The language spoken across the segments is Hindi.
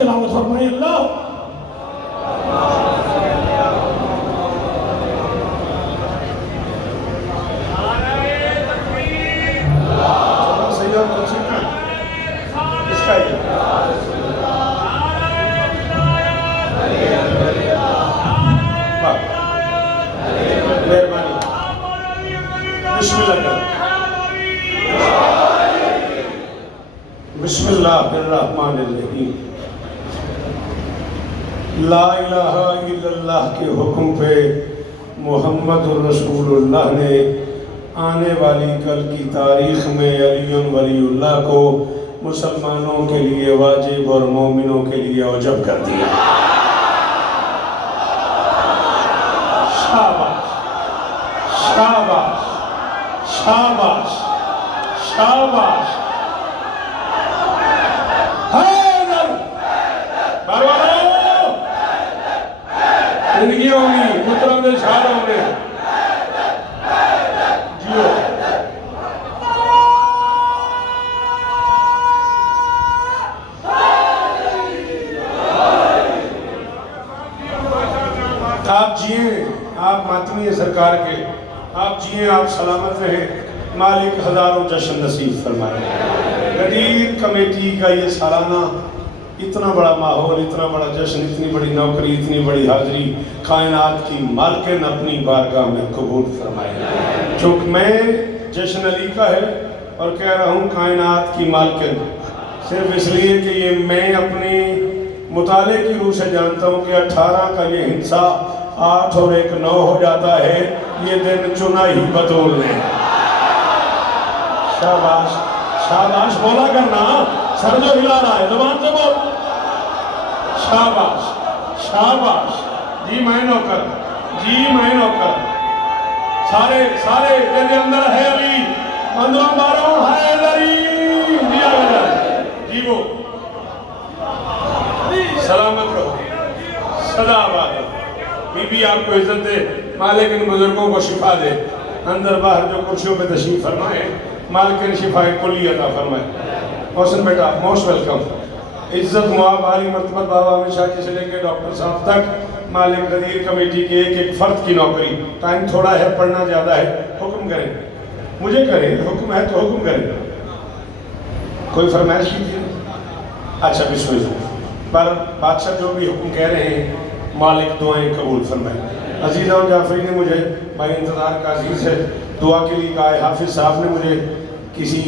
तिलावत फरमाए अल्लाह। बिस्मिल्लाहिर्रहमानिर्रहीम। ला इलाहा इल्लल्लाह के हुक्म पे मुहम्मदुर रसूलुल्लाह ने आने वाली कल की तारीख में अली वलीउल्लाह को मुसलमानों के लिए वाजिब और मोमिनों के लिए औजब कर दिया। शाबाश शाबाश शाबाश शाबाश। जिंदगी होगी पुत्रों के शार होंगे जियो। आप जिए, आप मातमी है सरकार के, आप जिए, आप सलामत रहे, मालिक हजारों जश्न नसीब फरमाए। गदीर कमेटी का ये सालाना इतना बड़ा माहौल, इतना बड़ा जश्न, इतनी बड़ी नौकरी, इतनी बड़ी हाजिरी कायनात की मालकिन अपनी बारगाह में कबूल फरमाए। चूँकि मैं जश्न अली का है और कह रहा हूँ कायनात की मालकिन, सिर्फ इसलिए कि ये मैं अपने मुताले की रूह से जानता हूँ कि 18 का ये हिस्सा 8 और 1 9 हो जाता है। ये दिन चुना ही बतौल ने। शाबाश शाबाश बोला करना, सर जो हिला रहा है जुबान से बोल। शाबाश शाबाश। जी मैं नौकर, जी मैं नौकर। सारे सारे तेरे अंदर है अली, मंदों मारो है अली। जी आगे जी वो सलामत रहो, सदा आबाद रहो। बीबी आपको इज्जत दे, मालिक इन बुजुर्गों को शिफा दे। अंदर बाहर जो कुर्सियों पे तशरीफ फरमाए, मालिक शिफाए कुली अता फरमाए। मोहसिन बेटा मोस्ट वेलकम। इज्जत मुआब आली मरतबा बाबा अमित शाह जी से लेकर डॉक्टर साहब तक मालिक गदीर कमेटी के एक एक फर्द की नौकरी। टाइम थोड़ा है, पढ़ना ज़्यादा है, हुक्म करें, मुझे करें, हुक्म है तो हुक्म करें। कोई फरमाइश कीजिए। अच्छा बिस्मिल्लाह। पर बादशाह जो भी हुक्म कह रहे हैं मालिक दुआएं कबूल फरमाए। अजीज़ और जाफरी ने मुझे, भाई इंतज़ार का अजीज़ है, दुआ के लिए कहा है। हाफिज़ साहब ने मुझे किसी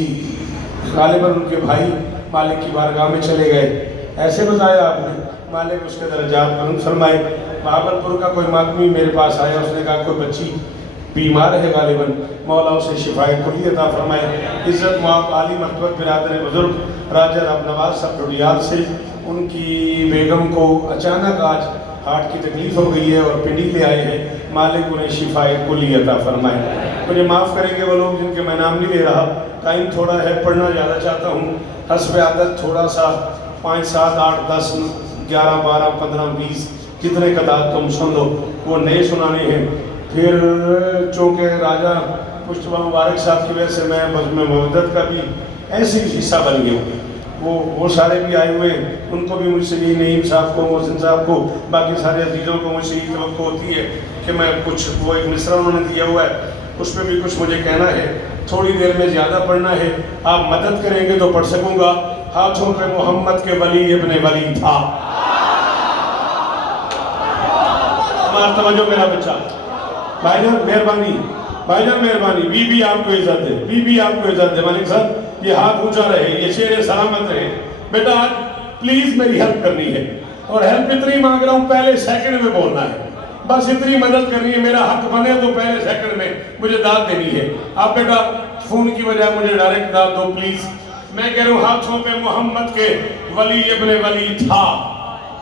गालिबन उनके भाई मालिक की बारगाह में चले गए, ऐसे बताया आपने, मालिक उसके दर्जात बुलंद फरमाए। भागलपुर का कोई मातमी मेरे पास आया, उसने कहा कोई बच्ची बीमार है गालिबन, मौला उसे शिफाए कुली अता फरमाए। इज़्ज़त मुआब आली मरतबत बिरादर बुजुर्ग राजा रब नवाज साहब डोडियाल से उनकी बेगम को अचानक आज हार्ट की तकलीफ हो गई है और पिंडी ले आए हैं। मालिक उन्हें शिफाए कुली अता फरमाए। मुझे माफ़ करेंगे वो लोग जिनके मैं नाम नहीं ले रहा, टाइम थोड़ा है, पढ़ना ज़्यादा चाहता हूँ। हस्ब आदत थोड़ा सा 5 7 8 10 11 12 15 20 जितने कदार तुम सुन लो वो नए सुनाने हैं। फिर चूँकि राजा मुश्तबा मुबारक साहब की वजह से मैं बज़्म मवद्दत का भी ऐसे ही हिस्सा बन गया हूँ। वो सारे भी आए हुए, उनको भी मुझसे यही नईम साहब को, मोहसिन साहब को, बाकी सारे अजीज़ों को मुझसे यही तवक्को होती है कि मैं कुछ, वो एक मिसरा उन्होंने दिया हुआ है, उस पर भी कुछ मुझे कहना है। थोड़ी देर में ज़्यादा पढ़ना है, आप मदद करेंगे तो पढ़ सकूँगा। हाथों पे मोहम्मद के वली इब्ने वली था। हमारा तवज्जो मेरा बच्चा, भाईजान मेहरबानी, भाईजान मेहरबानी। बीबी आपको इज्जत दे, बीबी आपको इज्जत दे। मालिक साहब ये हाथ ऊंचा रहे, ये चेहरे सलामत रहे। बेटा आज प्लीज मेरी हेल्प करनी है, और हेल्प इतनी मांग रहा हूँ, पहले सेकंड में बोलना है, बस इतनी मदद करनी है। मेरा हक बने तो पहले सेकंड में मुझे दाद देनी है। आप बेटा फोन की बजाय मुझे डायरेक्ट दाद दो प्लीज। मैं कह रहा हूँ हाथों पे मोहम्मद के वली इब्ने वली था,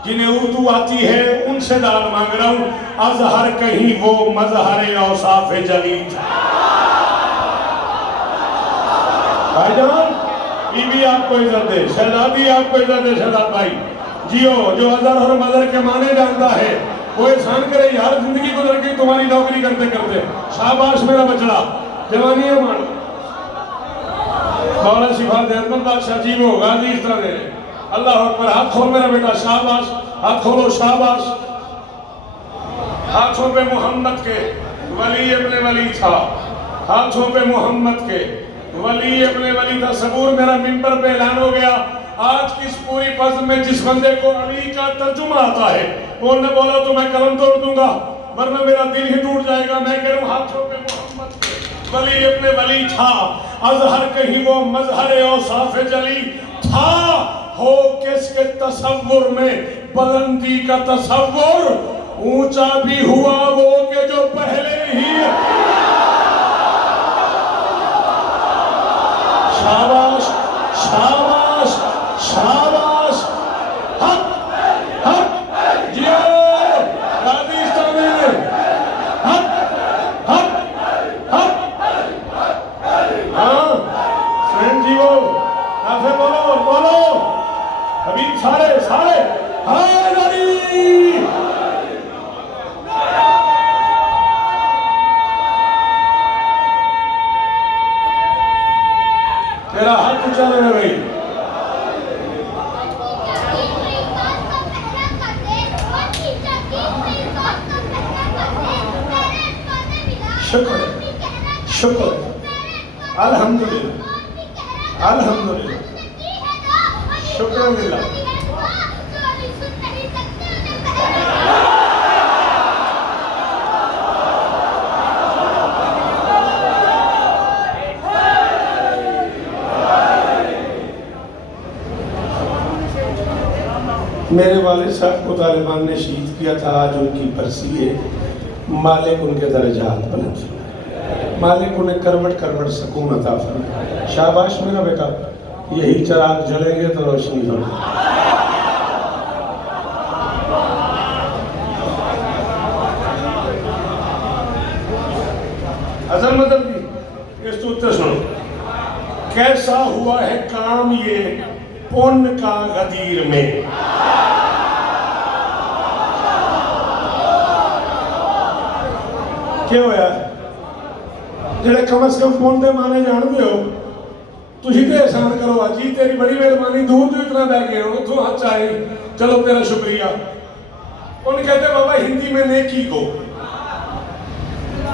जिन्हें उर्दू आती है उनसे दाद मांग रहा हूँ। अजहर कहीं वो मजहर औसाफ जली था। भाईजान बीबी आपको इज्जत दे, शहजादी आपको इज्जत दे, शहजाद भाई जियो। जो अजहर और मजहर के माने जानता है वो एहसान करे यार, जिंदगी गुजर गई तुम्हारी नौकरी करते करते। शाबाश मेरा बचड़ा, जवानी है मान। मौला शिफा दे, अहमद बादशाह जी वो गाजी इस तरह दे। अल्लाह अकबर। हाथ खोल मेरा बेटा, शाबाश, हाथ खोलो, शाबाश। हाथों पे मोहम्मद के वली अपने वली था, हाथों पे मोहम्मद के वली अपने वली था। सबूर मेरा मिंबर पे ऐलान हो गया। आज की इस पूरी फज्ल में जिस बंदे को अली का तर्जुमा आता है वो न बोला तो मैं कलम तोड़ दूंगा, वरना मेरा दिल ही टूट जाएगा। मैं कह रहा हूँ हाथों पे मोहम्मद के वली अपने वली था, अजहर कहीं वो मजहर औसाफ जली था। हो किसके तसव्वुर में बुलंदी का तसव्वुर, ऊंचा भी हुआ वो के जो पहले ही। शाबाश, शाबाश, शाबाश। हक, हक, जियो राजस्थान में। हक, हक, हक। हाँ फ्रेंड जी, वो काफे बोलो, बोलो हबीब, सारे सारे हाय अली। तेरा हाथ ऊंचा लेना भाई। शुक्र, शुक्र, अल्हम्दुलिल्लाह, अल्हम्दुलिल्लाह, शुक्र। मेरे वालिद साहब को तालिबान ने शहीद किया था, आज उनकी बरसी है। मालिक उनके दर्जात बुलंद फरमाए, मालिक उन्हें करवट करवट सुकून अता फरमाए। शाबाश मेरा बेटा, यही चिराग जलेंगे तो रोशनी होगी। असल मतलब जी इस उत्तर सुनो, कैसा हुआ है काम ये पुण्य का गदीर में। क्या होया जेड़े कम से कम पुण्य के माने जानते हो, तुझी तो एहसान करो अजी, तेरी बड़ी मेहरबानी, दूर तो इतना बह गए हो, उतो हाथ आए, चलो तेरा शुक्रिया। उन कहते बाबा हिंदी में नेकी को,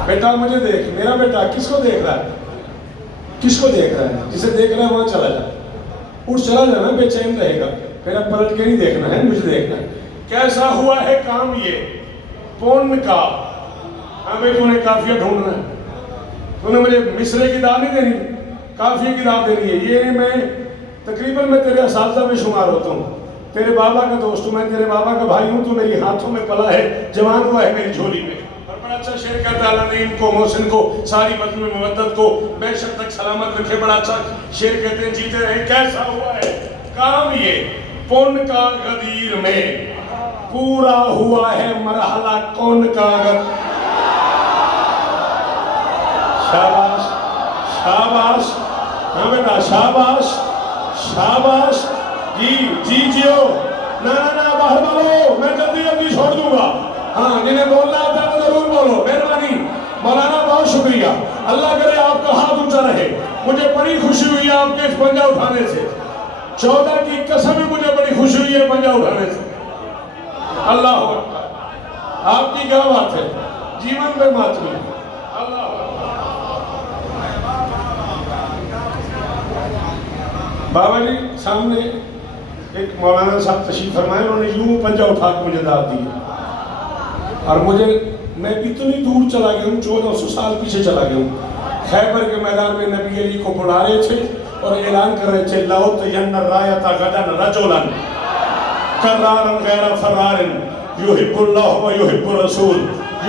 बेटा मुझे देख, मेरा बेटा किसको देख रहा है, किसको देख रहा है, जिसे देख रहा है वहां चला जा, उठ चला जाना, बेचैन रहेगा, फिर अब पलट के नहीं देखना है, मुझे देखना है। कैसा हुआ है काम ये पुण्य का। हाँ भाई तूने काफिया ढूंढना है, तूने मुझे मिसरे की दाल नहीं देनी, काफिया की दाल देनी है। ये मैं तकरीबन मैं तेरे असातिज़ा में शुमार होता हूँ, तेरे बाबा का दोस्त हूँ, मैं तेरे बाबा का भाई हूँ, तू मेरी हाथों में पला है, जवान हुआ है मेरी झोली में। और बड़ा अच्छा शेर कहता है, अल्लाह ने इनको मोहसिन को सारी बदन में मुवद्दत को बेशक तक सलामत रखे। बड़ा अच्छा शेर कहते हैं, जीते रहे। कैसा हुआ है काम ये पुण्य का गदीर में, पूरा हुआ है मरहला कौन का। शाबाश, शाबाश, हाँ बेटा शाबाश, शाबाश, जी जी जियो। ना ना ना बाहर बोलो, मैं जल्दी जल्दी छोड़ दूंगा। हाँ जिन्हें बोलना आता है वो जरूर बोलो, मेहरबानी। मौलाना बहुत शुक्रिया, अल्लाह करे आपका हाथ ऊंचा रहे। मुझे बड़ी खुशी हुई है आपके इस पंजा उठाने से, 14 की कसम में मुझे बड़ी खुशी हुई है पंजा उठाने से। अल्लाह अकबर, आपकी क्या बात है, जीवन में मातमी। अल्लाह बाबा जी सामने एक मौलाना साहब तशरीफ फरमाए, उन्होंने यूं पंजा उठा के मुझे दाद दी और मुझे, मैं इतनी दूर चला गया हूँ, 1400 साल पीछे चला गया हूँ। खैबर के मैदान में नबी अली को बुला रहे थे और ऐलान कर रहे थे, लाओ तयन्न रायता गदन रजुलन कर्रारन गैर फरारिन युहिब्बुल्लाह व युहिब्बुर रसूल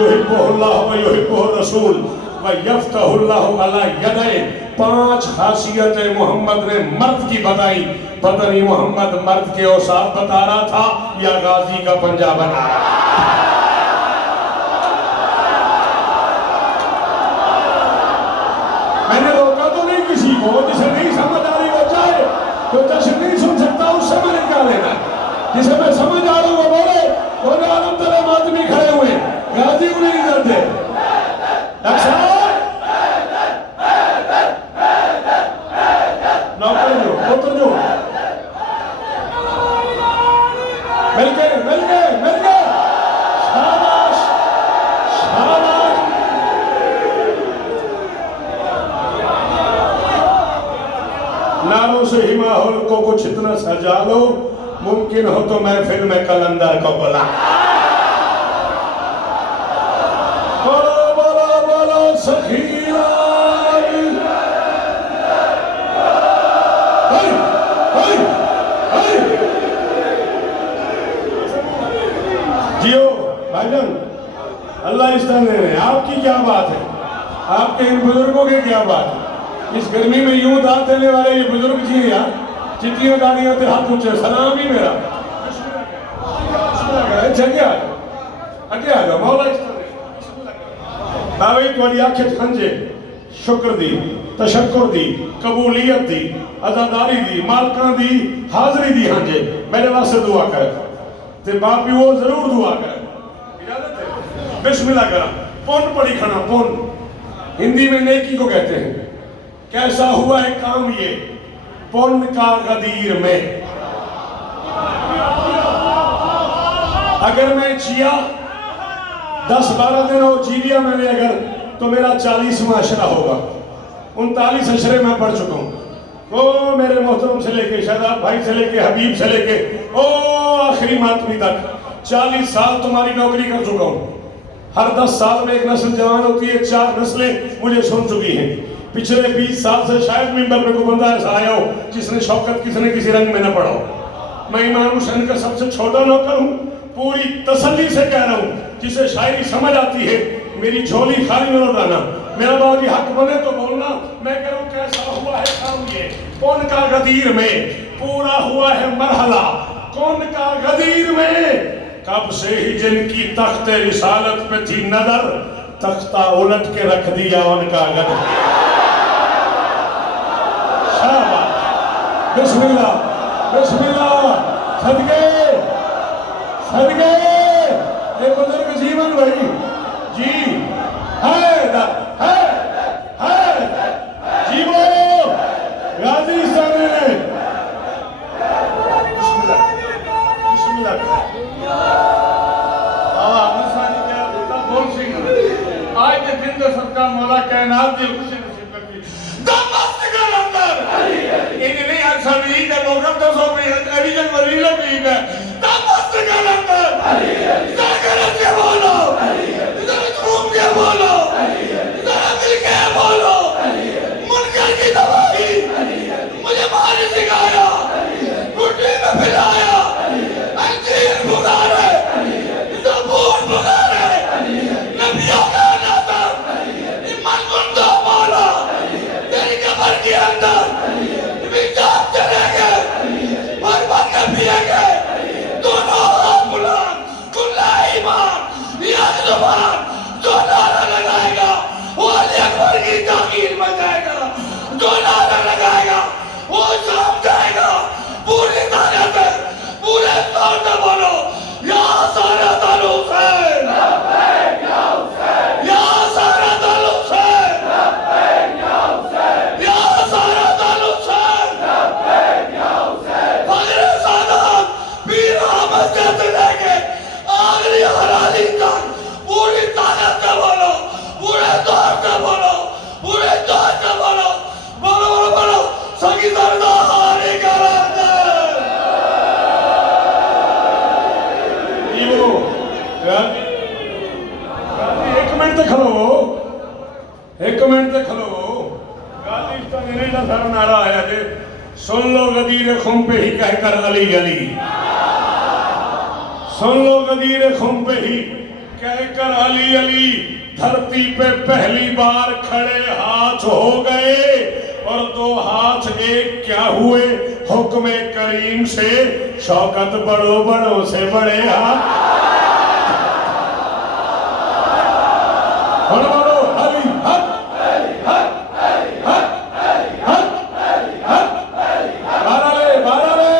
युहिब्बुहुल्लाह व युहिब्बुहुर रसूल व यफ्तहुल्लाहु अला यदै। 5 खासियतें मोहम्मद ने मर्द की बताई। पता नहीं मोहम्मद मर्द के औसाफ बता रहा था या गाजी का पंजा बना रहा था। मैंने रोका तो नहीं किसी को, जिसे नहीं समझ आ रही वो जाए, जो जश्न नहीं सुन सकता उससे मैंने क्या लेना। जिसे मैं समझ आ रहा हूँ वो बोले, बोले आलम तले मातमी खड़े हुए, गाजी को नहीं करते। मिल गए मिल गए मिल गए। शाबाश शाबाश। नारों से ही माहौल को कुछ इतना सजा लो, मुमकिन हो तो महफिल में कलंदर को बुला। बोलो बोलो बोलो सखीरा। जियो भाईजान, अल्लाह इस तरह दे रहे। आपकी क्या बात है, आपके इन बुजुर्गों की क्या बात है। इस गर्मी में यूं दांत देने वाले ये बुजुर्ग जी हैं यार, जितनी गाड़ियां होते हाथ ऊंचे, सलाम ही मेरा। जगे आ जाओ मौला इस तरह बाबी थोड़ी आंखें खंजे, शुक्र दी, तशक्कुर दी, कबूलियत दी, अजादारी दी, मालकां दी, हाजरी दी। हाँ जी मेरे वास्ते दुआ कर, ते बाप भी वो जरूर दुआ कर। इजाजत है, बिस्मिल्लाह करा। पुन पढ़ी खड़ा, पुन हिंदी में नेकी को कहते हैं। कैसा हुआ है काम ये पुन का गदीर में। अगर मैं जिया 10-12 दिन और जी लिया मैंने अगर, तो मेरा 40वां अशरा होगा। 39 अशरे मैं पढ़ चुका हूँ। ओ मेरे मोहतरम से लेके शादाब भाई से लेके हबीब से लेके ओ आखिरी मातमी तक 40 साल तुम्हारी नौकरी कर चुका हूँ। हर 10 साल में एक नस्ल जवान होती है, 4 नस्लें मुझे सुन चुकी हैं। पिछले 20 साल से शायद मिंबर में कोई बंदा ऐसा आया हो जिसने शौकत किसने किसी रंग में न पढ़ा हो। मैं इमाम हुसैन का सबसे छोटा नौकर हूँ, पूरी तसल्ली से कह रहा हूँ। जिसे शायरी समझ आती है मेरी झोली खाली न लौटाना, मेरा बाजी हक बने तो बोलना। मैं कह रहा हूँ कैसा हुआ है काम ये कौन का गदीर में, पूरा हुआ है मरहला कौन का गदीर में। कब से ही जिनकी तख्त रिसालत पे थी नजर, तख्ता उलट के रख दिया उनका गदर। शाबाश, बिस्मिल्लाह बिस्मिल्लाह, सदके सदके। ये बुजुर्ग जीवन भाई जी है जीवो गाजी सामने। बिस्मिल्लाह बिस्मिल्लाह। आज के दिन तो सबका मौला कायनात की खुशी नसीब करती अंदर नहीं आज सभी का मौकम तो सो अरीजन वरीला भी है अंदर के बोलो घूम के बोलो मिल के बोलो। मुनकर की दवाई मुझे मारे सिखाया, घुटने में फिराया, अंजीर पुकारे, ज़बूर पुकारे, नबियों का नाम ईमान गुंडा मौला तेरी कब्र के अंदर विचार चलेंगे, भर भर के पिएंगे दोनों हाथ बुलंद, खुला ईमान या ज़ुबान जो नारा लगाएगा वो अली अकबर की ताकीर में जाएगा, जो नारा लगाएगा वो शाम जाएगा। पूरी ताकत है, पूरे तौर से बोलो या सारा तालु हुसैन, या सारा तालु हुसैन, या सारा तालु हुसैन। फजर सादात पीर अहमद से लेके आखिरी हराली तक पूरी ताकत से बोलो, पूरे तौर से बोलो, पूरे तौर से बोलो, बोलो बोलो बोलो सगी सरदार कलंदर। एक मिनट तक खलो, एक मिनट तक खलो। गाली तो मेरे का सर नारा आया जे सुन लो गदीर खुम पे ही कहकर अली अली, सुन लो गदीर खुम पे ही कहकर अली अली। धरती पे पहली बार खड़े हाथ हो गए और 2 हाथ एक क्या हुए हुक्म करीम से, शौकत बड़ों बड़ों से बड़े हाथ। बोलो बोलो अली हक बारा ले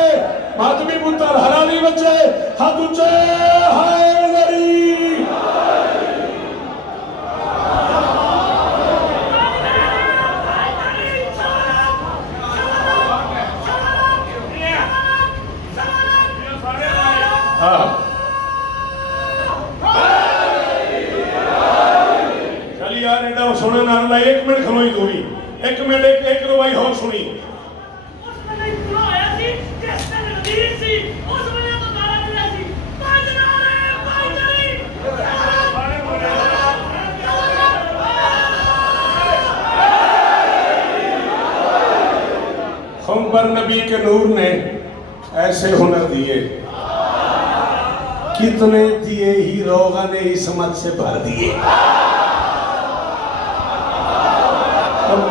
मातमी पुत्र हराली बच्चे हाथ ऊंचे चल यार एडा सुना ना, एक मिनट खलोई तू भी, एक मिनट, एक रुवाई और सुनी। हम पर नबी के नूर ने ऐसे हुनर दिए, कितने दिए ही रोगा ने इसमत से भर दिए।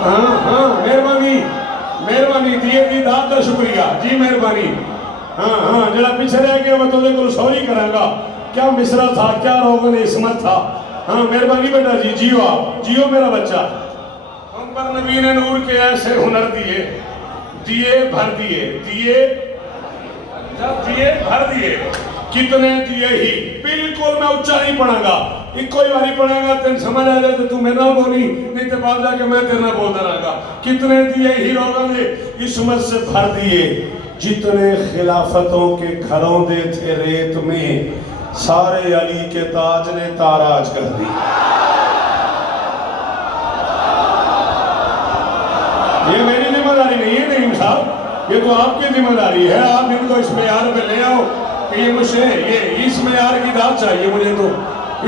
हाँ हाँ मेहरबानी मेहरबानी, दिए दी दाद का शुक्रिया जी, मेहरबानी। हाँ हाँ जरा पीछे रह गया मैं तुझे को सॉरी करांगा, क्या मिसरा था, क्या रोगा ने इसमत था। हाँ मेहरबानी बेटा जी, जियो आप, जियो मेरा बच्चा। हम पर नबी ने नूर के ऐसे हुनर दिए, दिए भर दिए, दिए भर दिए, कितने दिए ही। बिल्कुल मैं उच्चा नहीं पढ़ांगा, इको ही बारी पढ़ांगा, तेन समझ आ जाए तो तू मेरे नाल बोली, नहीं तो बाद जाके मैं तेरे नाल बोलता रहांगा। कितने दिए ही लोगों ने इसमत से भर दिए, जितने खिलाफतों के घरों दे थे रेत में, सारे अली के ताज ने ताराज कर दी। ये मेरी जिम्मेदारी नहीं है नईम साहब, ये तो आपकी जिम्मेदारी है। आप इनको इस मेयार पे ले आओ कि ये मुझे, ये इस मेयार की दाद चाहिए मुझे, तो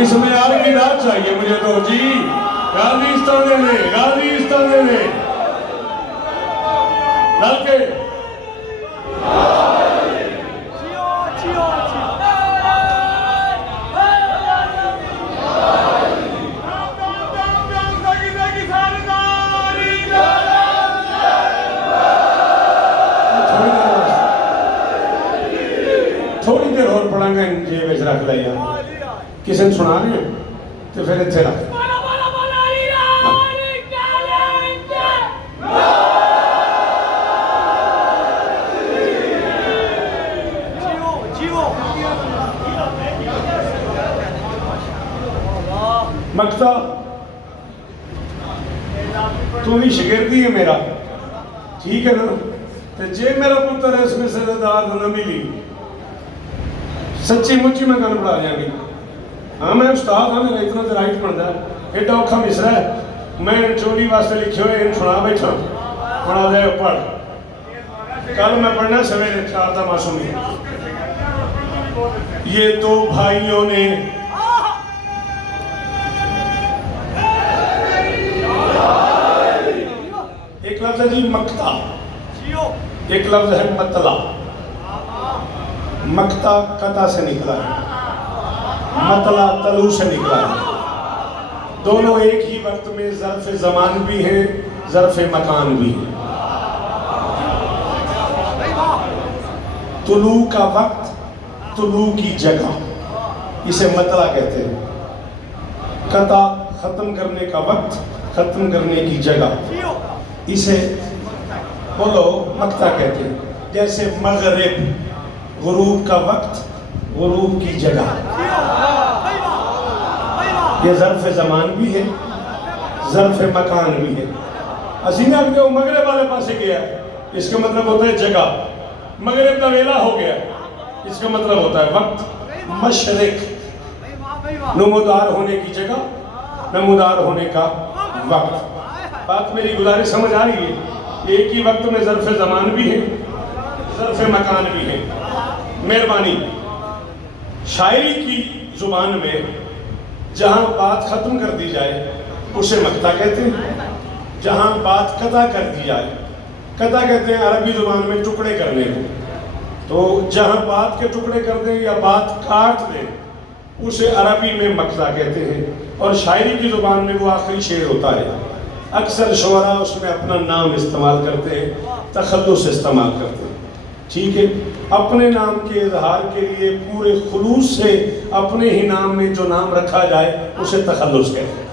इस मेयार की दाद चाहिए मुझे तो जी। गाजीस्तान दे दे, गाजीस्तान दे दे लल के। थोड़ी देर और पढ़ांगा, जेब में रख लिया, किसी ने सुना रहे हैं तो फिर इतने रख। मकता तू भी शिगिर्दी है मेरा, ठीक है ना, तो जे मेरा पुत्र है इसमें से दाद न मिली, सच्ची मुच्ची मैं गल बढ़ा जाएंगी। हाँ मैं उस्ताद हाँ, मेरा इतना तो राइट बनता है, एडा औखा मिसरा है, मैं चोरी वास्ते लिखे हुए इन सुना बैठा, पढ़ा दे पढ़। कल मैं पढ़ना सवेरे 4 था मासूम। ये दो भाइयों ने एक लफ्ज है जी मक्ता, एक लफ्ज है मतला। मक्ता कता से निकला है, मतला तलू से निकला है। दोनों एक ही वक्त में ज़र्फ़ ज़मान भी है, ज़र्फ़ मकान भी है। तुलू का वक्त, तुलू की जगह, इसे मतला कहते हैं। कता ख़त्म करने का वक्त, ख़त्म करने की जगह, इसे बोलो मक्ता कहते हैं। जैसे मगरिब, गुरूब का वक्त, गुरूब की जगह, ये ज़र्फ़ ज़मान भी है, ज़र्फ़ मकान भी है। असीना के मगरिब वाले पास गया, इसका मतलब होता है जगह। मगरिब का वेला हो गया, इसका मतलब होता है वक्त। मशरिक नमोदार होने की जगह, नमोदार होने का वक्त। बात मेरी गुजारिश समझ आ रही है? एक ही वक्त में ज़र्फ़ ज़मान भी है, ज़र्फ़ मकान भी है। मेहरबानी, शायरी की ज़ुबान में जहाँ बात ख़त्म कर दी जाए उसे मक्ता कहते हैं, जहाँ बात कता कर दी जाए, कता कहते हैं अरबी ज़ुबान में टुकड़े करने को। तो जहाँ बात के टुकड़े कर दें या बात काट दें उसे अरबी में मक्ता कहते हैं। और शायरी की ज़ुबान में वो आखिरी शेर होता है। अक्सर शुअरा उसमें अपना नाम इस्तेमाल करते हैं, तखल्लुस इस्तेमाल करते हैं, ठीक है। अपने नाम के इजहार के लिए पूरे खुलूस से अपने ही नाम में जो नाम रखा जाए उसे तखल्लुस कहते हैं।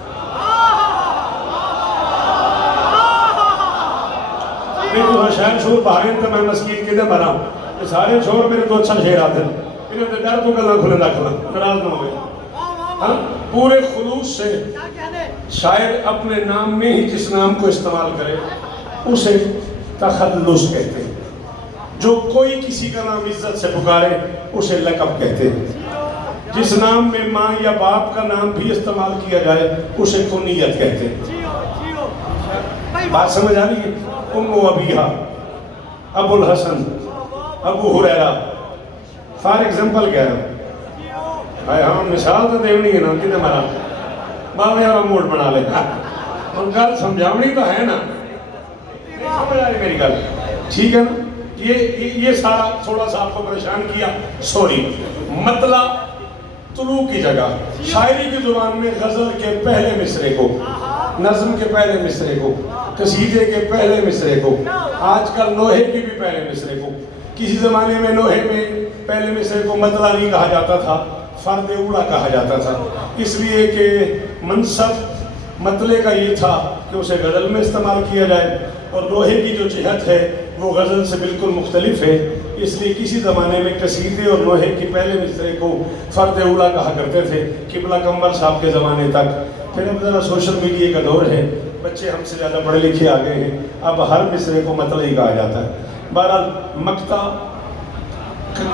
तो शायद शोर भागें तो मैं मस्कीन किधर बना, ये सारे शोर मेरे तो अच्छा शेर आते हैं, इन्हें तो डर तो गला खुले दाखिला नाराज ना हो। हाँ, पूरे खुलूस से शायर अपने नाम में ही जिस नाम को इस्तेमाल करे उसे तखल्लुस कहते हैं। जो कोई किसी का नाम इज्जत से पुकारे उसे लकब कहते हैं। जिस नाम में माँ या बाप का नाम भी इस्तेमाल किया जाए उसे कुनियत कहते हैं। बात समझ आ रही है? उम्मु अबीहा, अबुल हसन, अबू हुरैरा, फॉर एग्जाम्पल कह रहा हूँ भाई, हम मिसाल तो देवनी है ना कि हमारा बाबा यार मूड बना लेगा और गल समझावनी तो है ना, समझ आ रही मेरी गल? ठीक है ना? ये सारा थोड़ा सा आपको परेशान किया, सॉरी। मतला तुलू की जगह शायरी की जुबान में गजल के पहले मिसरे को, नज्म के पहले मिसरे को, कसीदे के पहले मिसरे को, आजकल नोहे के भी पहले मिसरे को, किसी जमाने में नोहे में पहले मिसरे को मतला नहीं कहा जाता था, फर्द उड़ा कहा जाता था, इसलिए कि मनसब मतले का ये था कि उसे गजल में इस्तेमाल किया जाए और लोहे की जो जिहत है वो गज़ल से बिल्कुल मुख्तलिफ है, इसलिए किसी ज़माने में कसीदे और लोहे की पहले मिसरे को फ़र्द उला कहा करते थे, किबला कम्बर साहब के ज़माने तक। फिर अब ज़रा सोशल मीडिया का दौर है, बच्चे हमसे ज़्यादा पढ़े लिखे आ गए हैं, अब हर मिसरे को मतला ही कहा जाता है। बहरहाल मक्ता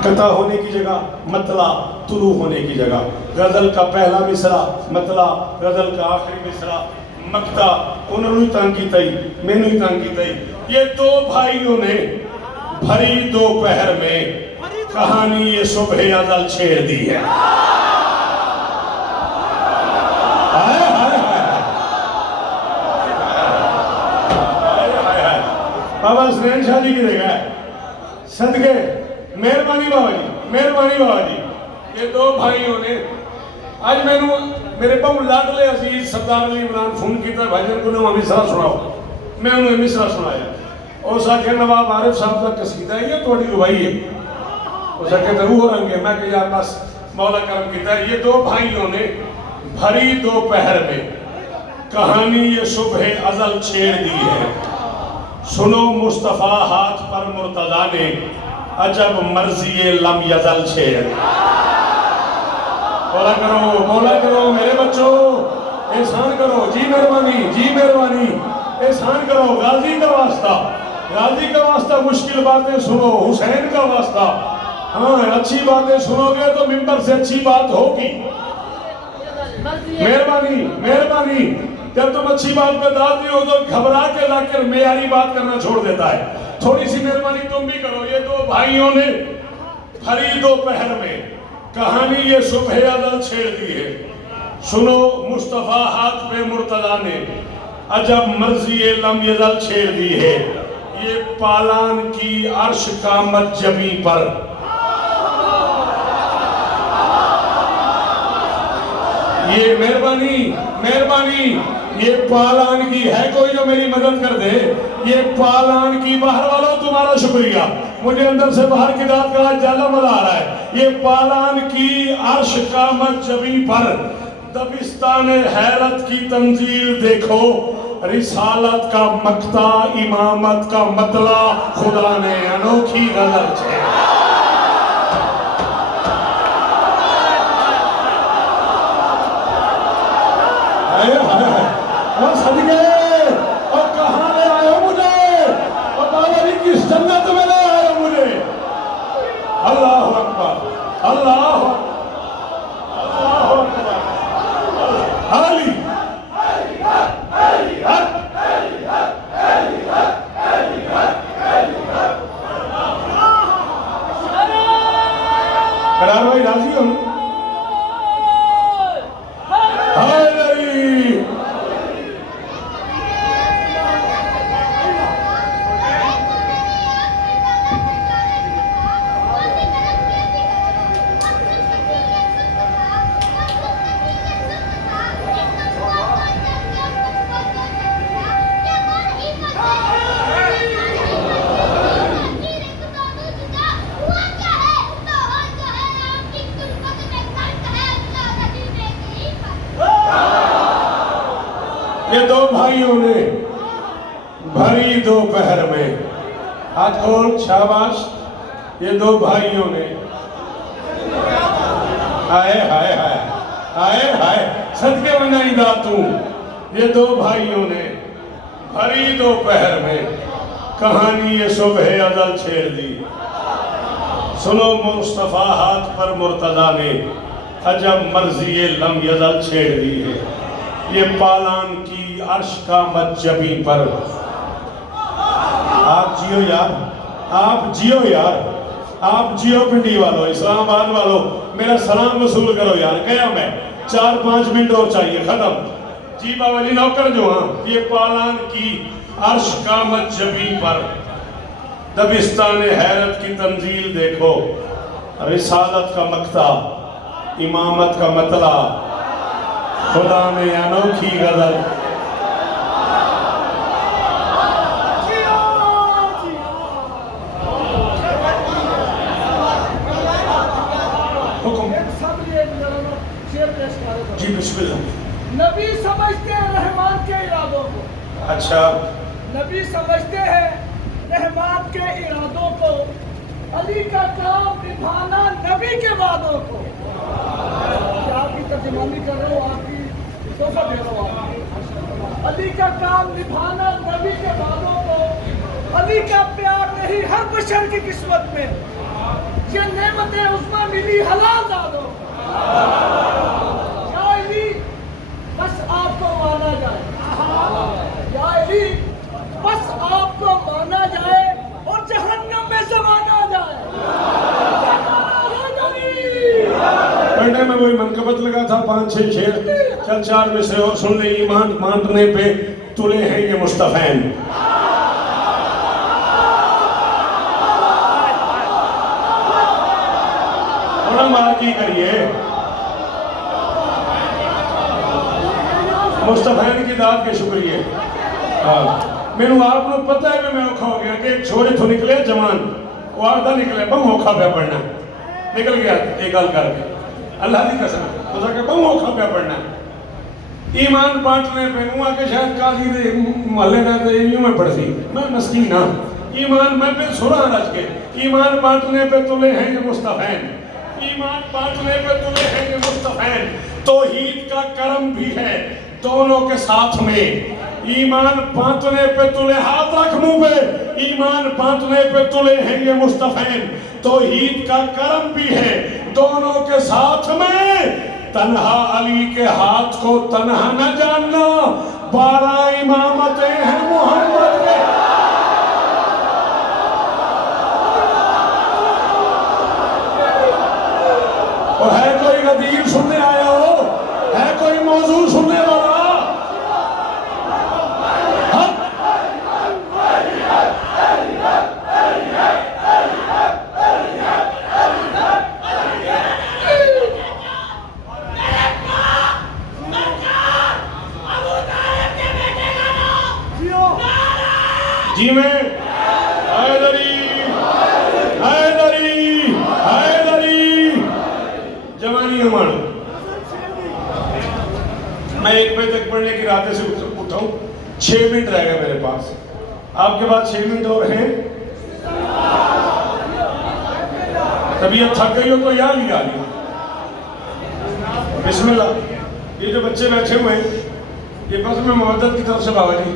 कता होने की जगह मतला तुलू होने की जगह, गज़ल का पहला मिसरा मतला, गज़ल का आखिरी मिसरा मक्ता, उन्होंने तंग की तई, मैंने ही तंग की तई। ये दो भाइयों ने भरी दोपहर में कहानी ये सुबह अज़ल छेड़ दी है। हाय हाय हाय, बाबा सुरेंद्र शाह जी की जगह सदके, मेहरबानी बाबा जी, मेहरबानी बाबा जी। ये दो भाइयों ने आज मैनू मेरे बहु लाडले अजीज सरदार अली इमरान फोन किया, भाईजान को ना मिसरा सुनाओ, मैं उन्हें मिसरा सुनाया। उस आखे नवाब आरिफ साहब का कसीदा है, ये थोड़ी रुबाई है। उस आखे तो वो रंगे, मैं कि यार बस मौला करम किया। ये दो भाइयों ने भरी दोपहर में कहानी ये सुबह अज़ल छेड़ दी है। सुनो मुस्तफ़ा हाथ पर मुर्तज़ा ने अजब मर्जी लम यज़ल छेड़। बोला करो मेरे बच्चों, एहसान करो, जी मेहरबानी, जी मेहरबानी, एहसान करो। गाजी का वास्ता, गाजी का वास्ता, मुश्किल बातें सुनो, हुसैन का वास्ता। हाँ, अच्छी बातें सुनोगे तो मिंबर से अच्छी बात होगी। मेहरबानी, मेहरबानी। जब तुम अच्छी बात पे दाद हो तो घबरा के लाकर मेयारी बात करना छोड़ देता है। थोड़ी सी मेहरबानी तुम भी करो। ये दो भाइयों ने भरी दोपहर में कहानी ये सुबह अज़ल छेड़ दी है। सुनो मुस्तफ़ा हाथ पे मुर्तज़ा ने अजब मर्जी लम यज़ल छेड़ दी है। ये पालान की अर्श कामत जमी पर, ये मेहरबानी, मेहरबानी। ये पालान की है कोई जो मेरी मदद कर दे? ये पालान की, बाहर वालों तुम्हारा शुक्रिया, मुझे अंदर से बाहर की रात का जाला मजा आ रहा है। ये पालान की अर्श कामत जमी पर दबिस्तान हैरत की तंजील देखो। रिसालत का मक्ता, इमामत का मतला, खुदा ने अनोखी गजल छेड़ी। और सदके, और कहाँ ले आए हो मुझे, और बाबा जी किस जन्नत में ले आए हो मुझे। अल्लाह अकबर, अल्लाह अकबर। अली करार भाई राजी हो? ये दो भाइयों ने भरी दोपहर में, हाथ खोल, शाबाश। ये दो भाइयों ने, हाय हाय हाय, हाय हाय, सदके बनाई दातू। ये दो भाइयों ने भरी दोपहर में कहानी ये सुबह अज़ल छेड़ दी। सुनो मुस्तफ़ा हाथ पर मुर्तज़ा ने अजब मर्जी लम यज़ल छेड़ दी है, ये पालान की अर्श का मज्जबी पर। आप जियो यार, आप जियो यार, आप जियो पिंडी वालों, इस्लामाबाद वालों, मेरा सलाम वसूल करो यार। गया मैं, 4-5 मिनट और चाहिए, खत्म। जी बावली नौकर जो, हाँ, ये पालान की अर्श का मज्जबी पर। दबिस्तान हैरत की तंजील देखो, रिसालत का मक्ता, इमामत का मतला, खुदा ने अनोखी गजल। जी बिस्मिल्लाह। नबी समझते हैं रहमान के इरादों को। अच्छा, नबी समझते हैं रहमान के इरादों को, अली का काम निभाना नबी के वादों को। आपकी तर्जुमानी कर रहा हूँ, आपकी तोहफा दे रहा हूँ आपकी। अली का काम निभाना नबी के वादों को, अली का प्यार नहीं हर बशर की किस्मत में, ये नेमतें उस्मा मिली हलाल दादों। बस आपको माना जाए, या अली बस आपको माना जाए और जहन्नम में जमाना जाए। पढ़ने में वही मनकबत लगा था, 5-6 शेर, चल 4 में से और सुन ले। ईमान बांटने पे तुले हैं ये मुस्तफैन। थोड़ा मार की करिए, मुस्तफैन की दाद के शुक्रिए। मैनू आपको पता है मैं औखा हो गया कि एक छोरे तो निकले जवान, वो आधा निकले बहु औखा पे पढ़ना, निकल गया एक गल करके, अल्लाह की कसम, खुदा के बहु औखा पे पढ़ना। ईमान बांटने पे हुआ कि शायद काजी दे महल्ले ना तो यूं में पढ़ती, मैं मस्कीन ना। ईमान मैं पे सुरा रच के, ईमान बांटने पे तुले हैं ये मुस्तफैन, ईमान बांटने पे तुले हैं ये मुस्तफैन। तौहीद का करम भी है दोनों के साथ में, ईमान बांटने पे तुले, हाथ रख मुंह पे, ईमान बांटने पे तुले हैं ये मुस्तफैन। तौहीद का करम भी है दोनों के साथ में, तन्हा अली के हाथ को तन्हा न जानना, 12 इमामतें हैं मोहम्मद के। और है कोई गदीर सुनने आया हो, है कोई मौजूद सुनने वाला? जी मैं हैदरी, हैदरी, हैदरी, जवानी हमारा। मैं 1 बजे तक पढ़ने की रात से उठा हूँ, 6 मिनट रह गए मेरे पास, आपके पास 6 मिनट और हैं। तबीयत थक गई हो तो यहाँ लिया लिया। बिस्मिल्लाह। ये जो बच्चे बैठे हुए हैं, ये बस में मोहब्बत की तरफ से बाबा जी,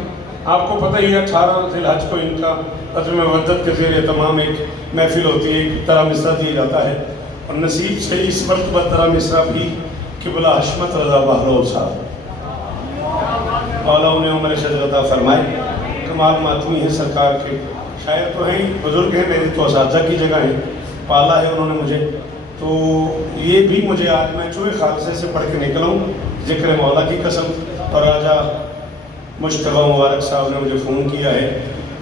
आपको पता ही है 18 ज़िलहज को इनका बज़्म मोहब्बत के ज़रिए तमाम एक महफिल होती है, एक तरह मिसरा दिया जाता है। और नसीब से इस वक्त पर तरह मिसरा भी क़िबला हशमत रज़ा बहलोल साहब वाला उन्हें उम्र शजरता फरमाए, कमाल मातमी है सरकार के, शायर तो हैं, बुज़ुर्ग हैं, मेरी तो असातिज़ा की जगह है, पाला है उन्होंने मुझे। तो ये भी मुझे आज मैं चूहे खालसे से पढ़ के निकला हूँ, ज़िक्र मौला की कसम। और राजा मुश्तबा मुबारक साहब ने मुझे फ़ोन किया है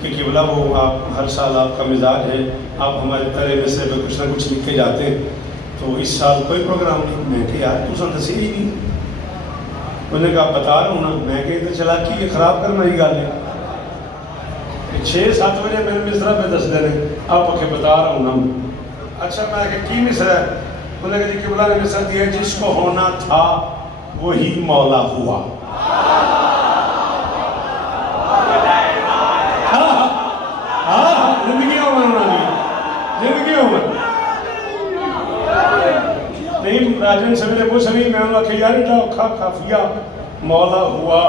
कि क़िबला वो आप हर साल आपका मिजाज है, आप हमारे तरह मिसरे पे कुछ ना कुछ लिख के जाते हैं, तो इस साल कोई प्रोग्राम नहीं। मैं कि यार तू दसी ही नहीं। उन्होंने कहा बता रहा हूँ ना, मैं कि इधर चला कि ये ख़राब करना ही गल है। 6-7 बजे मेरे मिसरा पे दस देने, आप आके बता रहा हूँ ना। अच्छा मैं आके की मिसरा है? उन्होंने कहा क़िबला ने मिसरा दिया, जिसको होना था वही मौला हुआ। जिंदगी जिंदगी नहीं राजन सवेरे कुछ नहीं, मैं उन्होंने यार एडा औखा काफिया मौला हुआ।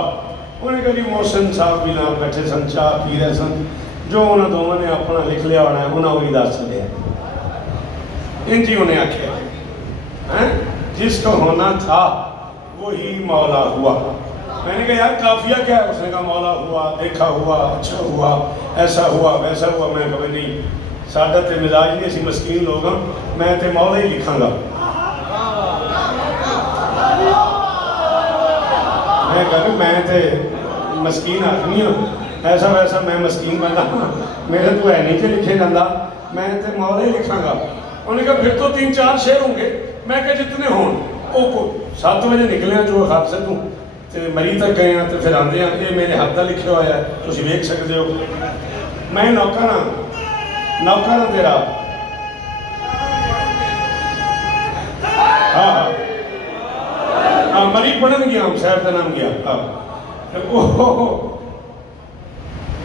उन्हें कभी मोहसिन साहब भी ना बैठे सन, चाह पी रहे सन, जो उन्होंने दोनों ने अपना लिख लिया होना है उन्हें वही दस दिया। इंजी उन्हें आख्या हैं, जिसको होना था वही मौला हुआ। मैंने कहा यार काफिया क्या है? उसने कहा मौला हुआ, देखा हुआ, अच्छा हुआ, ऐसा हुआ, वैसा हुआ। मैं कभी नहीं, साडा ते मिजाज नहीं, असी मस्कीन लोग हाँ, मैं ते मौला ही लिखांगा। मैं कहा मैं ते मस्कीन आदमी हूँ, ऐसा वैसा मैं मस्कीन बंदा हाँ, मेरे तो है नहीं कि लिखे जाता, मैं ते मौला ही लिखांगा। उन्होंने कहा फिर तो 3-4 शेर होंगे। मैं कहा जितने हों। वो 7 बजे निकले जो हादसे तू ते मरी तक गए हैं, तो फिर आते हैं। ये मेरे हाथ का लिखा हुआ है, तुम देख सकते हो। मैं नौकर हाँ तेरा। हाँ हाँ हाँ, मरी पढ़न गया हम, शहर का नाम गया। हाँ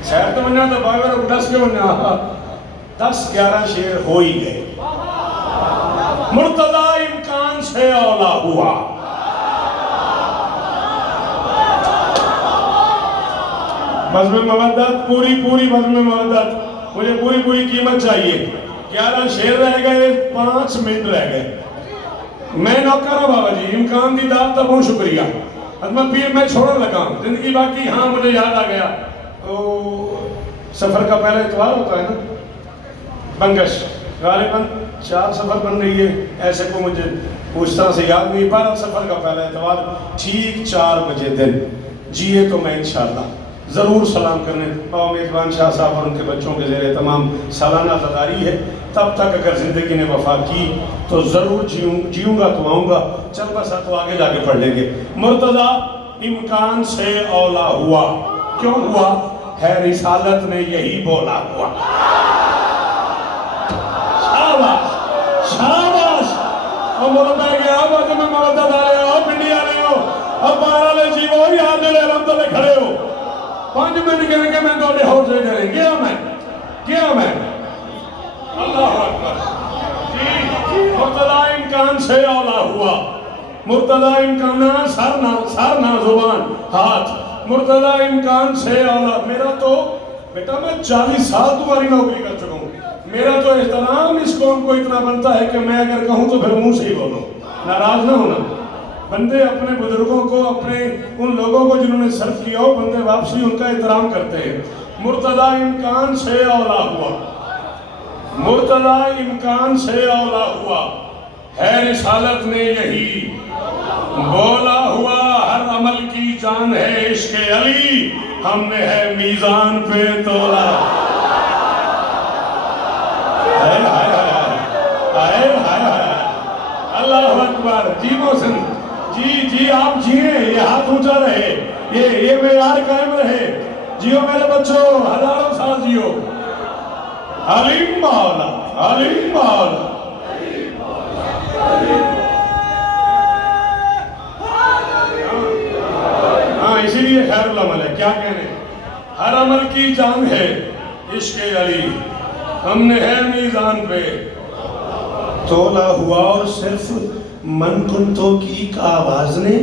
शहर तो बनना तो बाबर 10 के बनना, 10-11 शेर हो ही गए। मुर्तदा इम्कान से औला हुआ। बज़्म मवद्दत, पूरी बज़्म मवद्दत, मुझे पूरी कीमत चाहिए। 11 शेर रह गए, 5 मिनट रह गए। मैं नौकर हूं बाबा जी, इम्कान दी दात का बहुत शुक्रिया। अजमत पीर मैं छोड़ने लगा जिंदगी बाकी। हाँ मुझे याद आ गया, तो सफर का पहला इतवार होता है ना, बंगश गालिबन 4 सफर बन रही है, ऐसे को मुझे उस तरह से याद नहीं। 12 सफर का पहला इतवार ठीक 4 बजे दिन जिए तो मैं इंशाअल्लाह ज़रूर सलाम करने बाबा मेज़बान शाह साहब और उनके बच्चों के ज़ेरे तमाम सालाना ज़दारी है। तब तक अगर ज़िंदगी ने वफा की तो ज़रूर जीऊँगा तो आऊँगा। चल बस तो आगे जाके पढ़ लेंगे। मुर्तज़ा इम्कान से औला हुआ, क्यों हुआ है? रिसालत ने यही बोला हुआ। शाबाश शाबाश। और बोलो मैं गया बाजू में मवद्दत आ रहे हो, पिंडी आ रहे हो, अब 12 ले जीवो याद ले अलहमदुलिल्लाह खड़े हो। 5 मिनट करेंगे मैं थोड़े हौसले करें। गया मैं अल्लाह अकबर जी। मुर्तज़ा इम्कान से औला हुआ। मुर्तज़ा इम्कान सर ना जुबान हाथ। मुर्तज़ा इम्कान से औला। मेरा तो बेटा मैं 40 साल तुम्हारी नौकरी कर चुका हूँ। मेरा तो एहतराम इस कौम को इतना बनता है कि मैं अगर कहूँ तो फिर मुंह से ही बोलो, नाराज ना होना। बंदे अपने बुजुर्गों को, अपने उन लोगों को जिन्होंने सर्व किया हो, बंदे वापसी उनका एहतराम करते हैं। मुर्तज़ा इम्कान से औला हुआ। मुर्तज़ा इम्कान से औला हुआ है। रिसालत ने यही बोला हुआ। हर अमल की जान है इश्क़ अली, हमने है मीज़ान पे तोला। अल्लाह अकबर जी। मोहसिन जी आप जिए, ये हाथ ऊंचा रहे, ये मेयार कायम रहे। जियो मेरे बच्चों, हजारों साल जियो। अलीम मौला, अलीम मौला। हाँ इसीलिए खैरुल अमल है। क्या कहने, हर अमल की जान है इश्क़ अली, हमने है मीज़ान पे तोला हुआ। और सिर्फ मन कुंतों की आवाज ने,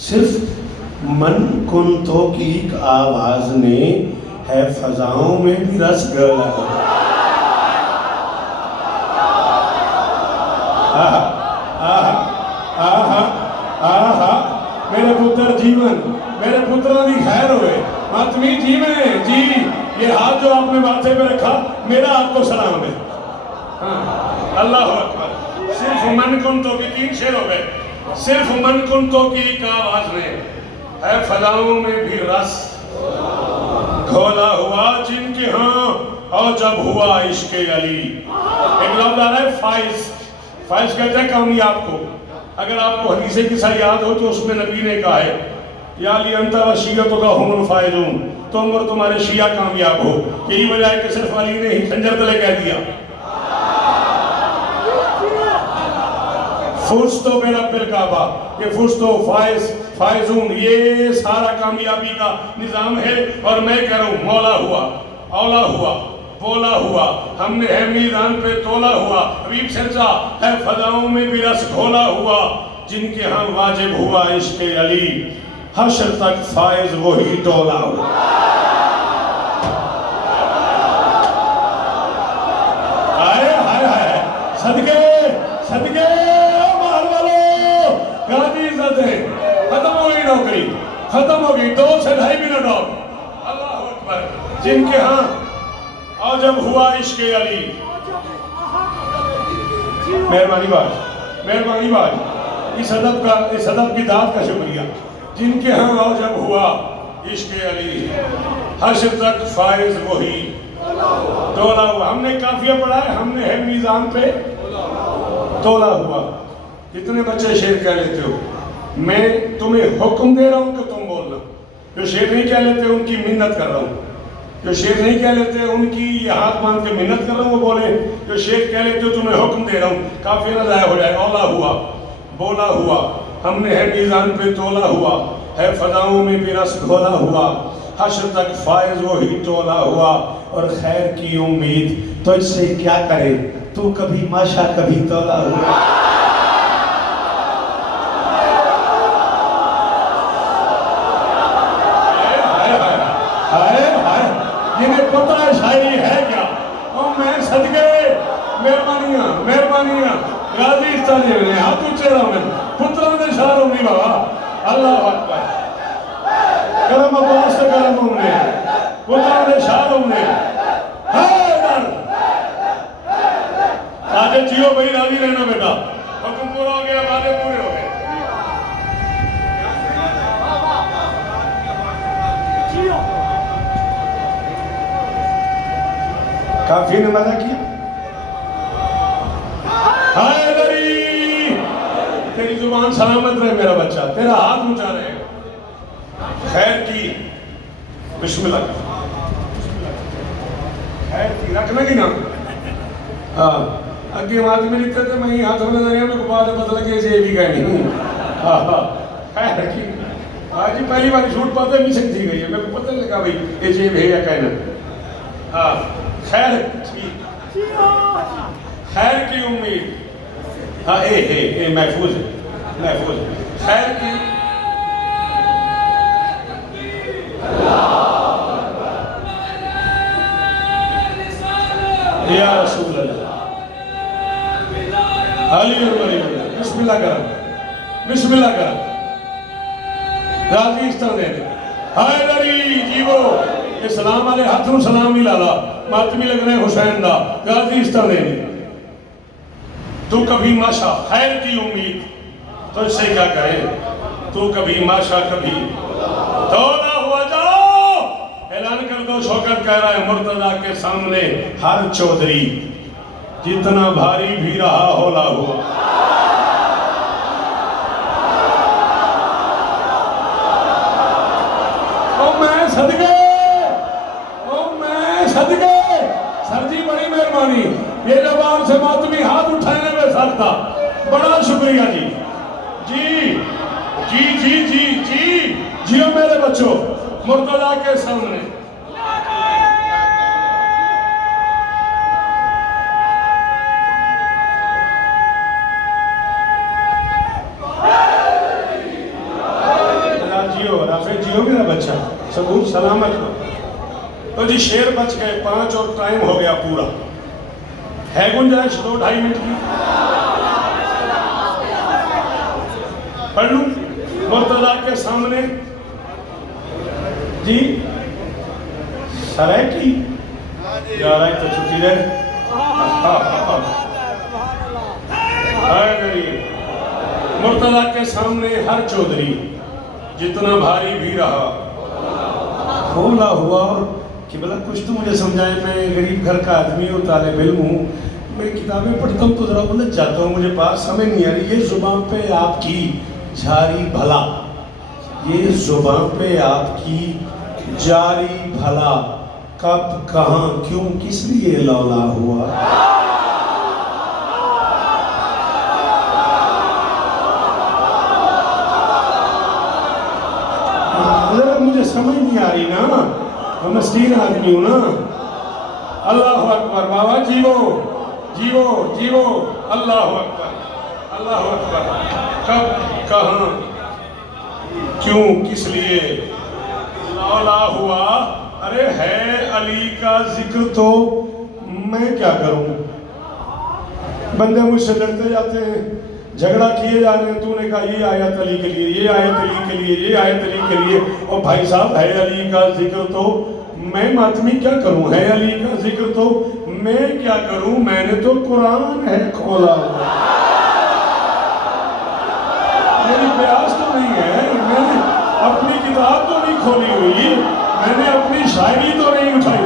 सिर्फ मन कुंतों की आवाज ने है फजाओं में भी रस गला। आहा आहा आहा आहा। मेरे पुत्र जीवन, मेरे पुत्रों की खैर होए, आत्मी जीवन जी। ये हाथ जो आपने माथे पे रखा, मेरा आपको सलाम है। हाँ अल्लाह अकबर। सिर्फ मन कुंतों की 3 शेर हो गए। सिर्फ मन कुंतों की एक आवाज ने है फजाओं में भी रस घोला हुआ, जिनके हाँ और जब हुआ इश्क़ अली। एक लफ्ज़ आ रहा है फाइज। फाइज कहते हैं कामयाब को। अगर आपको हदीसे किस्सा याद हो तो उसमें नबी ने कहा है, या अली अंता व शिय्यतुक हुमुल फाइजून, तुम और तुम्हारे शिया कामयाब हो। यही वजह है कि सिर्फ अली ने ही खंजर तले कह दिया फुस्तो मेरा बिल काबा। ये फुस्तो फाइजून ये सारा कामयाबी का निजाम है। और मैं कह रहा हूँ मौला हुआ, औला हुआ, बोला हुआ, हमने है मीज़ान पे तोला हुआ। हबीब सिरजा है फजाओं में भी रस घोला हुआ, जिनके यहाँ वाजिब हुआ इश्क़ अली, हश्र तक फाइज वही डोला हुआ। आए हाय हाय सदके खत्म हो गई, 2 से 2.5 मिनट और। अल्लाह अकबर। जिनके यहाँ और जब हुआ इश्क अली, मेहरबानी बात, इस अदब की दाद का शुक्रिया। जिनके यहाँ और जब हुआ इश्क अली, हश्र तक फाइज वही तोला हुआ। हमने काफिया पढ़ा है, हमने है मीजान पे तोला हुआ। कितने बच्चे शेर कह लेते हो? मैं तुम्हें हुक्म दे रहा हूं कि तुम बोलना। जो शेर नहीं कह लेते उनकी मिन्नत कर रहा हूं। जो शेर नहीं कह लेते उनकी ये हाथ बांध के मिन्नत कर रहा हूं, वो बोले। जो शेर कह लेते हो तुम्हें हुक्म दे रहा हूं, काफिया ना जाया हो जाए। औला हुआ, बोला हुआ, हमने है मीजान पे तोला हुआ, है फदाओं में भी रस घोला हुआ, हश्र तक फायज वही तोला हुआ, और खैर की उम्मीद तो इससे क्या करे, तू कभी माशा कभी तोला हुआ। जिन्हें पता है शायरी है क्या, और मैं सदके मेहरबानियां गाजी इस्तानी ने हाथ ऊंचे रहो पुत्रों ने शार उम्मी बाबा। अल्लाह अकबर। करम अब्बास से करम उम्मे पुत्रों ने शार उम्मे हैदर। साजिद जियो भाई, राजी रहना बेटा, हुक्म पूरा हो गया, वादे पूरे हो गए। काफी ने मजा किया। हैदरी, तेरी जुबान सलामत रहे मेरा बच्चा, तेरा हाथ ऊंचा रहेगा। खैर की बिस्मिल्लाह कर, खैर की रखना की ना। हाँ, अगे हाथ में लिखते थे, मैं हाथ में नजरिया में गुब्बारे पता लगे ये भी कहनी हूँ। हाँ, खैर की आज ही पहली बार छूट पाते मिल सकती गई है, मेरे को पता नहीं लगा भाई ये जेब है या कहना। हाँ, खैर की उम्मीद। हाँ, ए महफूज है। खैर की या रसूल अल्लाह अली बिस्मिल्लाह कर राजी इस्तान दे हैदरी जीवो इस्लाम वाले हाथों सलाम ही लाला मातमी लगने हुसैन दा गाजी इस्तान दे। तू कभी माशा खैर की उम्मीद तो इससे क्या करे, तू कभी माशा कभी तो ना हुआ। जाओ ऐलान कर दो, शौकत कह रहा है मुर्तजा के सामने हर चौधरी जितना भारी भी रहा होला हुआ। सदके सर जी बड़ी मेहरबानी, ये जबान से मातमी हाथ उठाने में सकता, बड़ा शुक्रिया जी। जियो मेरे बच्चों, मुर्तजा के सामने जियो मेरा बच्चा, सबूत सलामत हो। तो जी शेर बच गए 5 और टाइम हो गया पूरा। है गुंजाइश 2-2.5 मिनट की? पढ़ लूं मुर्तजा के सामने जी। सराय की यार तो छुट्टी रहे। मुर्तजा के सामने हर चौधरी जितना भारी भी रहा होला हुआ। कि बोला कुछ तो मुझे समझाए, मैं गरीब घर का आदमी हूँ, तालिब इल्म हूँ, मैं किताबें पढ़ता हूँ तो जरा उलझ जाता हूँ, मुझे बात समझ नहीं आ रही। ये जुबान पे आपकी जारी भला, ये जुबान पे आपकी जारी भला, कब कहाँ क्यों किस लिए लौला हुआ। मुझे समझ नहीं आ रही ना, मैं मस्कीन आदमी हूं ना। अल्लाह अकबर बाबा, जीवो अल्लाह अकबर। कब कहाँ क्यों किस लिए लौला हुआ। अरे है अली का जिक्र तो मैं क्या करूं, बंदे मुझसे डरते जाते हैं, झगड़ा किए जा रहे हैं, तूने कहा ये आयत अली के लिए, ये आयत अली के लिए, ये आयत अली के लिए। और भाई साहब है अली का जिक्र तो मैं मातमी क्या करूं, है अली का जिक्र तो मैं क्या करूं, मैंने तो कुरान है खोला, मेरी प्यास तो नहीं है, मैंने अपनी किताब तो नहीं खोली हुई, मैंने अपनी शायरी तो नहीं उठाई।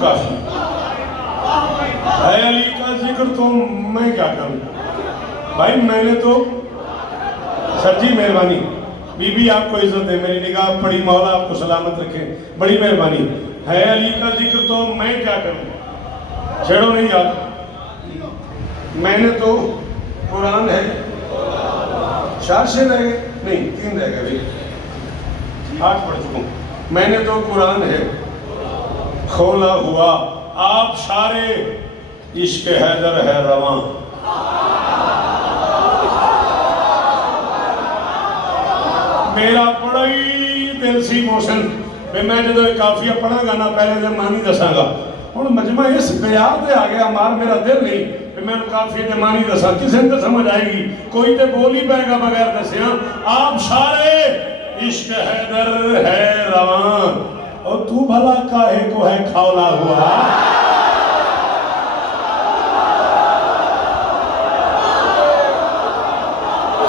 काफी है अली का जिक्र तो मैं क्या करूं भाई, मैंने तो सर जी मेहरबानी, बीबी आपको इज्जत है, मेरी निगाह पड़ी, मौला आपको सलामत रखे, बड़ी मेहरबानी। है अली का जिक्र तो मैं क्या करूं, छेड़ो नहीं यार, मैंने तो कुरान है, 4 शेर रह गए, नहीं 3 रह गए भाई, 8 पढ़ चुका हूं। मैंने तो कुरान है खोला हुआ, आप सारे इश्क हैदर है रवां। मेरा बड़ा ही दिल सी मोशन भी मैं जो काफिया पढ़ागा ना, पहले जब मानी दसागा, हूँ मजमा इस बयान से आ गया, मार मेरा दिल नहीं भी मैं काफिया ते मानी दसा, किसी तो समझ आएगी, कोई तो बोल ही पाएगा बगैर दसिया। आप सारे इश्क हैदर है रवां, और तू भला काहे को है खौला हुआ।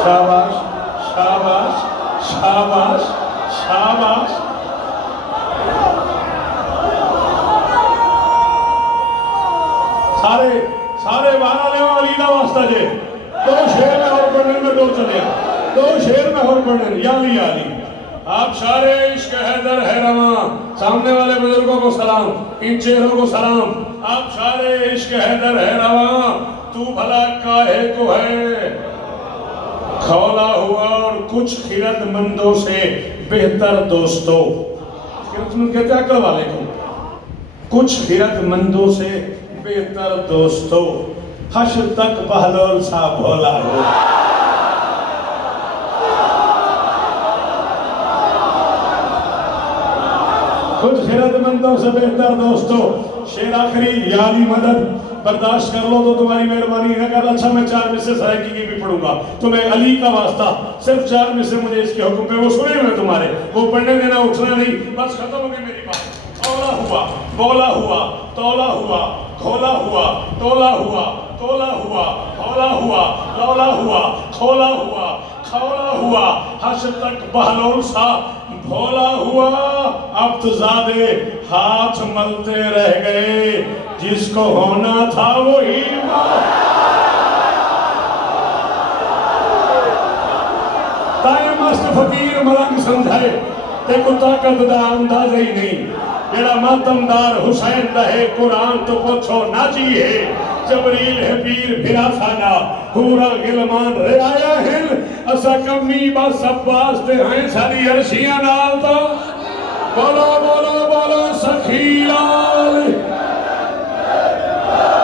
शाबाश शाबाश शाबाश शाबाश। सारे सारे बारह ले अली का वास्ता जे, 2 शेर में और पढ़ने में 2 चले, 2 शेर में और पढ़ने याली याली। आप सारे इश्क हैदर है रवां, सामने वाले बुजुर्गों को सलाम, इन चेहरों को सलाम। आप सारे इश्क हैदर है रवां, तू भला काहे को है खौला हुआ, और कुछ खिरतमंदों से बेहतर दोस्तों, कहते अकल वाले को, कुछ खिरतमंदों से बेहतर दोस्तों, हश्र तक बहलोल सा भोला हो। कुछ खिरतमंदों से बेहतर दोस्तों, शेर आखिरी याली मदद बर्दाश्त कर लो तो तुम्हारी मेहरबानी है। अगर अच्छा मैं 4 में से सराइकी की भी पढ़ूंगा तो मैं अली का वास्ता सिर्फ 4 में से मुझे इसके हुक्म पे, वो सुने मैं तुम्हारे, वो पढ़ने देना, उठना नहीं, बस खत्म हो गई मेरी बात। तौला हुआ, बोला हुआ, तौला हुआ, खोला हुआ, तोला हुआ, तोला हुआ, हौला हुआ, लौला हुआ, खोला हुआ, खौला हुआ, हश्र तक बहलोल सा भोला हुआ। अब तो ज़ादे हाथ मलते रह गए, जिसको होना था वही ताए मस्त फकीर मलंग समझाए, ते को ताकत दा अंदाज़ा ही नहीं, जेड़ा मातमदार हुसैन दा है कुरान तो पूछो नाजी है, जबरील है पीर फिरा साना, पूरा गिलमान रियाया हिल, असा कमी बस अब्बास दे हैं सारी अर्शियां नाल दा, बोलो बोलो बोलो सखीलाल।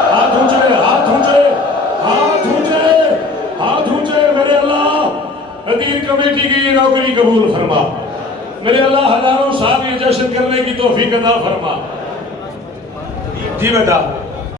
हाथ ऊंचे, हाथ ऊंचे, हाथ ऊंचे, हाथ ऊंचे। मेरे अल्लाह नदीर कमेटी की नौकरी कबूल फरमा, मेरे अल्लाह हजारों साल ये जश्न करने की तौफीक अता फरमा। जी बेटा।